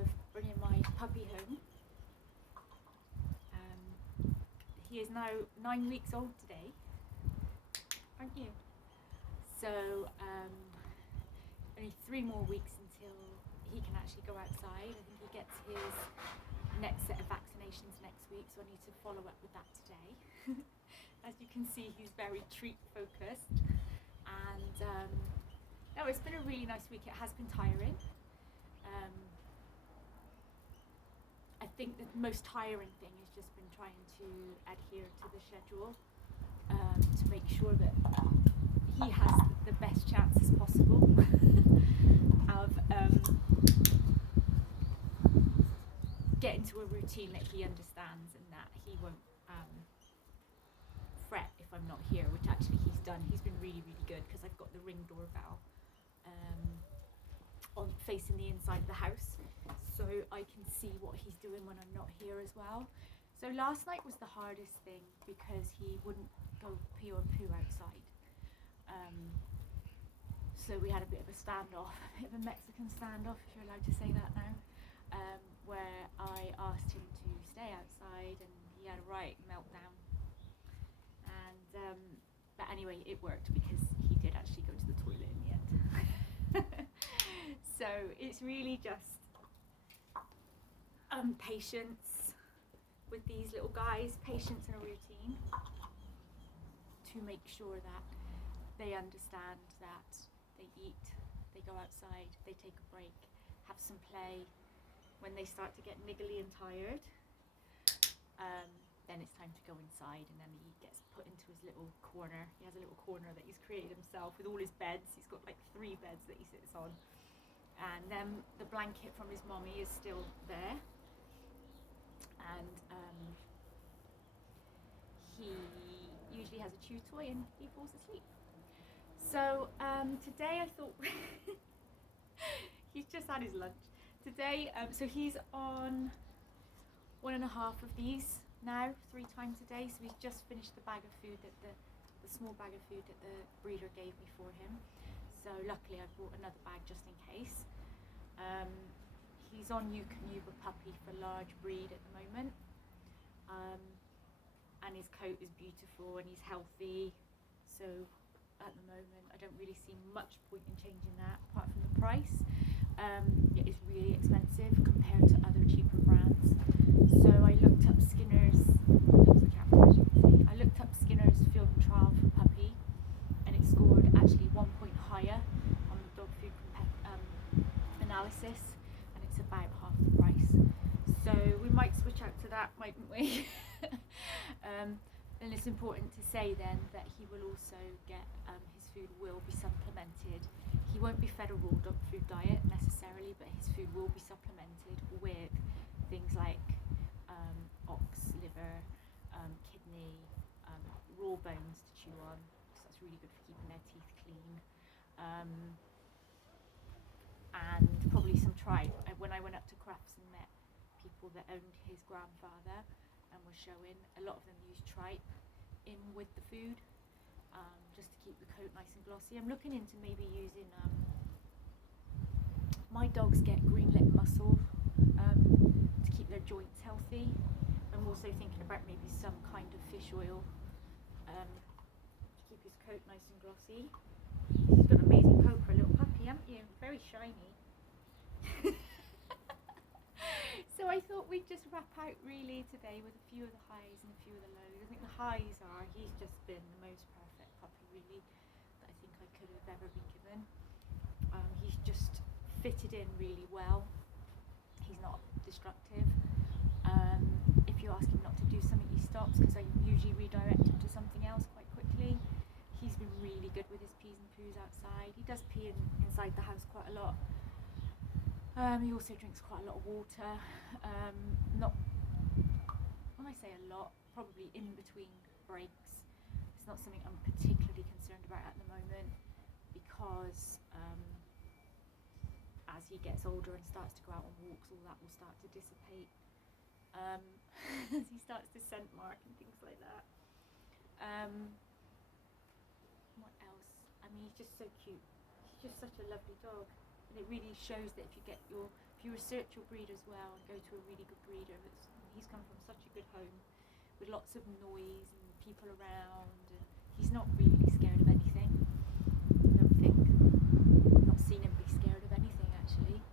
of bringing my puppy home. He is now 9 weeks old today, aren't you? So only 3 more weeks until he can actually go outside. I think he gets his next set of vaccinations next week, so I need to follow up with that today. As you can see, he's very treat focused, and no, it's been a really nice week. It has been tiring. I think the most tiring thing has just been trying to adhere to the schedule, to make sure that he has the best chances possible of getting to a routine that he understands and that he won't fret if I'm not here, which actually he's done. He's been really, really good because I've got the Ring doorbell on facing the inside of the house, so I can see what he's doing when I'm not here as well. So last night was the hardest thing because he wouldn't go pee or poo outside. So we had a bit of a standoff, a bit of a Mexican standoff, if you're allowed to say that now, where I asked him to stay outside and he had a right meltdown. And but anyway, it worked because he did actually go to the toilet in the end. So it's really just patience with these little guys, patience and a routine to make sure that they understand that they eat, they go outside, they take a break, have some play. When they start to get niggly and tired, then it's time to go inside, and then he gets put into his little corner. He has a little corner that he's created himself with all his beds. He's got like 3 beds that he sits on, and then the blanket from his mommy is still there, and he usually has a chew toy and he falls asleep. So today I thought he's just had his lunch today, so he's on 1.5 of these now, 3 times a day. So he's just finished the bag of food that the small bag of food that the breeder gave me for him. So luckily I brought another bag just in case. He's on Eukanuba puppy for large breed at the moment, and his coat is beautiful and he's healthy. So at the moment I don't really see much point in changing that apart from the price. It is really expensive compared to other cheaper brands. So I looked up Skinner's, field and trial for puppy, and it scored actually 1 point higher on the dog food analysis, and it's about half the price. So we might switch out to that, mightn't we? And it's important to say then that he will also get, his food will be supplemented. He won't be fed a raw dog food diet necessarily, but his food will be supplemented with things like ox liver, kidney, raw bones to chew on, because that's really good for keeping their teeth clean, and probably some tripe. When I went up to Crufts and met people that owned his grandfather and were showing, a lot of them use tripe in with the food, just to keep the coat nice and glossy. I'm looking into maybe using, my dogs get green lip mussel to keep their joints healthy. I'm also thinking about maybe some kind of fish oil to keep his coat nice and glossy. He's got an amazing coat for a little puppy, haven't you? Very shiny. So I thought we'd just wrap out really today with a few of the highs and a few of the lows. I think the highs are he's just been the most perfect puppy really that I think I could have ever been given. He's just fitted in really well. He's not destructive. If you ask him not to do something, he stops, because I usually redirect him to something else quite quickly. He's been really good with his pees and poos outside. He does pee inside the house quite a lot. He also drinks quite a lot of water. Not, when I say a lot, probably in between breaks. It's not something I'm particularly concerned about at the moment, because as he gets older and starts to go out on walks, all that will start to dissipate. As he starts to scent mark and things like that. What else? I mean, he's just so cute. He's just such a lovely dog. And it really shows that if you research your breed as well and go to a really good breeder, he's come from such a good home with lots of noise and people around, and he's not really scared of anything. I don't think. I've not seen him be scared of anything actually.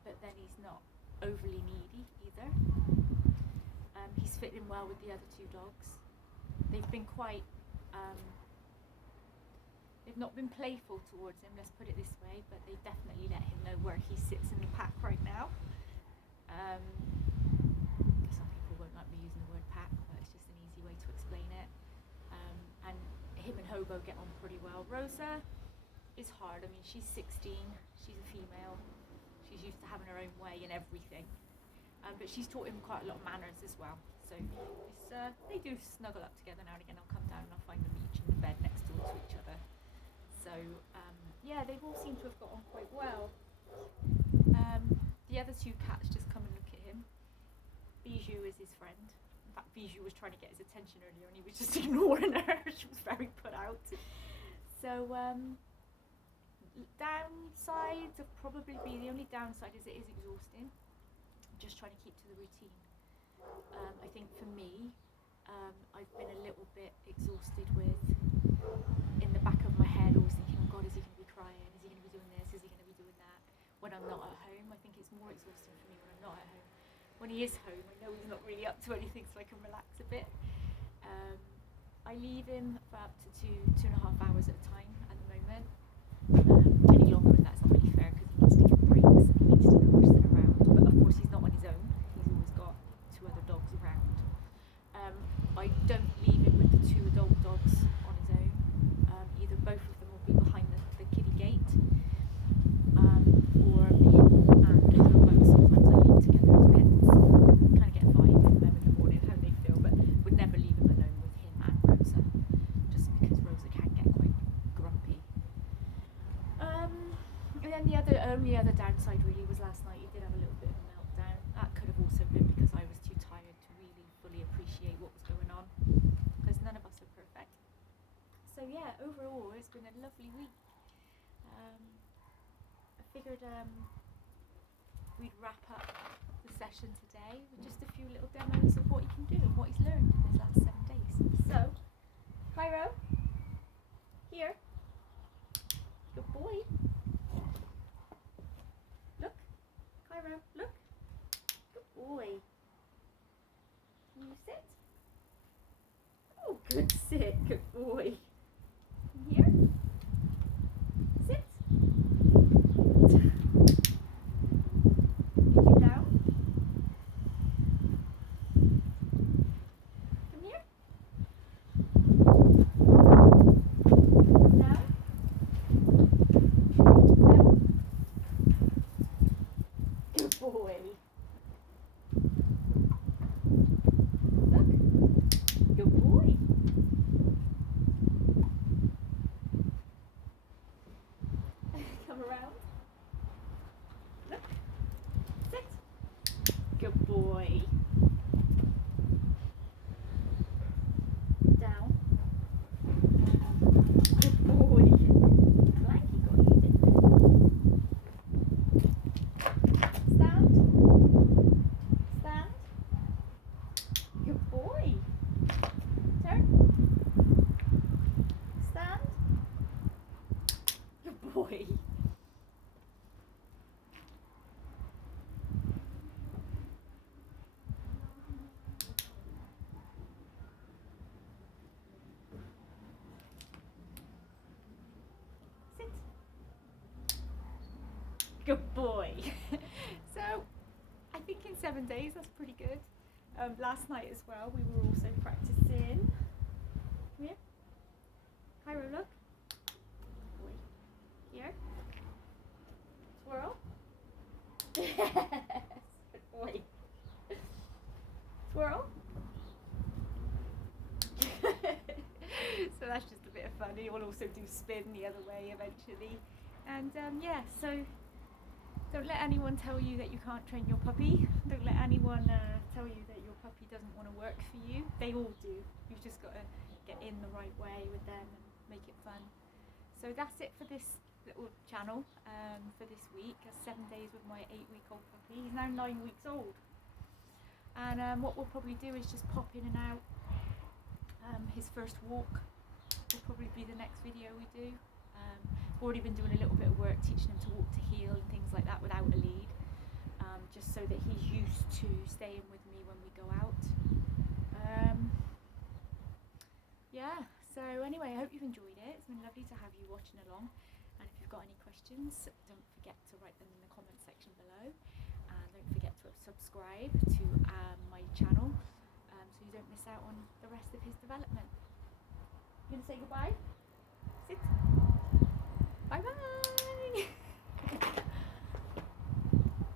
But then he's not overly needy either. He's fitting in well with the other two dogs. They've been quite they've not been playful towards him, let's put it this way, but they definitely let him know where he sits in the pack right now. Some people won't like me using the word pack, but it's just an easy way to explain it. And him and Hobo get on pretty well. Rosa is hard. I mean, she's 16, she's a female, she's used to having her own way and everything. But she's taught him quite a lot of manners as well. So they do snuggle up together now and again. I'll come down and I'll find them each in the bed next door to each other. So yeah, they've all seemed to have got on quite well. The other two cats just come and look at him. Bijou is his friend. In fact, Bijou was trying to get his attention earlier and he was just ignoring her. She was very put out. So downsides would probably be, the only downside is it is exhausting. Just trying to keep to the routine. I think for me, I've been a little bit exhausted with, in the back of my head, always thinking, oh God, is he going to be crying? Is he going to be doing this? Is he going to be doing that? When I'm not at home, I think it's more exhausting for me when I'm not at home. When he is home, I know he's not really up to anything, so I can relax a bit. I leave him for up to 2.5 hours at a time at the moment. Any longer than that's not really fair because he needs to get breaks and he needs to know what's around. But of course he's not on his own, he's always got 2 other dogs around. I don't leave him with the 2 adult dogs on his own. Either both of them will be behind the kiddie gate, or him and Hobo. Sometimes I leave together, it depends. I kind of get a vibe from them in the morning how they feel, but would never leave him alone with him and Rosa, just because Rosa can get quite grumpy. And then the only other downside really was last night. He did have a little bit of a meltdown. That could have also been because I was too tired to really fully appreciate what was going on, because none of us are perfect. So yeah, overall it's been a lovely week. I figured we'd wrap up the session today with just a few little demos of what he can do and what he's learned in his last 7 days. So, Cairo, here, good boy. Look, Cairo, look, good boy. Can you sit? Oh, good sit, good boy. Here, sit. You down. Come here. Down. Down. Good boy. Look. Good boy. Come around. Look. Sit. Good boy. Down. Good boy. Blanky got you, didn't it? Stand. Stand. Good boy. Turn. Stand. Good boy. Sit. Good boy. So, I think in 7 days that's pretty good. Last night as well, we were also practicing. Come here. Cairo, look. Boy. Here. Twirl. Yes. Good boy. Twirl. So that's just a bit of fun. He will also do spin the other way eventually. And yeah, so don't let anyone tell you that you can't train your puppy. Don't let anyone tell you that your puppy doesn't want to work for you. They all do. You've just got to get in the right way with them and make it fun. So that's it for this little channel for this week. 7 days with my 8-week-old puppy. He's now 9 weeks old. And what we'll probably do is just pop in and out. His first walk will probably be the next video we do. Already been doing a little bit of work teaching him to walk to heel and things like that without a lead, just so that he's used to staying with me when we go out. Yeah, so anyway, I hope you've enjoyed it. It's been lovely to have you watching along, and if you've got any questions, don't forget to write them in the comment section below, and don't forget to subscribe to my channel, so you don't miss out on the rest of his development. You gonna say goodbye?